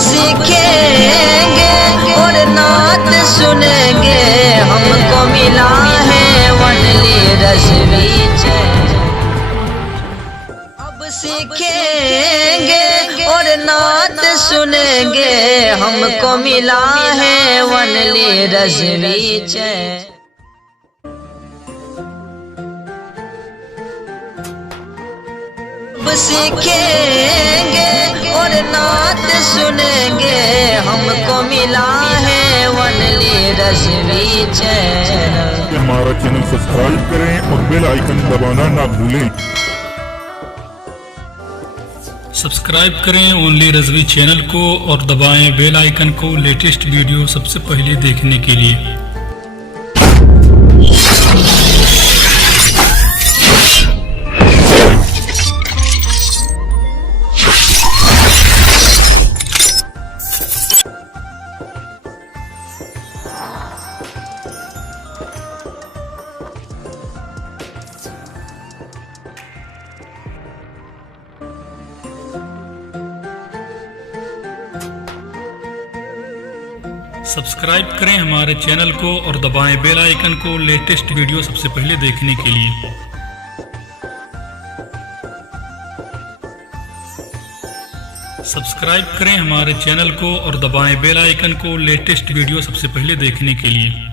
सीखेंगे और नात सुनेंगे, हमको मिला है वनली रज़वी चैन। अब सीखेंगे और नात सुनेंगे, हमको मिला है वनली रज़वी चैन। अब सीखेंगे और नात सुनेंगे, हमको मिला है वनली रज़वी चैन। हमारा चैनल सब्सक्राइब करें और बेल आइकन दबाना ना भूलें। सब्सक्राइब करें ओनली रज़वी चैनल को और दबाएं बेल आइकन को लेटेस्ट वीडियो सबसे पहले देखने के लिए। सब्सक्राइब करें हमारे चैनल को और दबाएं बेल आइकन को लेटेस्ट वीडियो सबसे पहले देखने के लिए। सब्सक्राइब करें हमारे चैनल को और दबाएं बेल आइकन को लेटेस्ट वीडियो सबसे पहले देखने के लिए।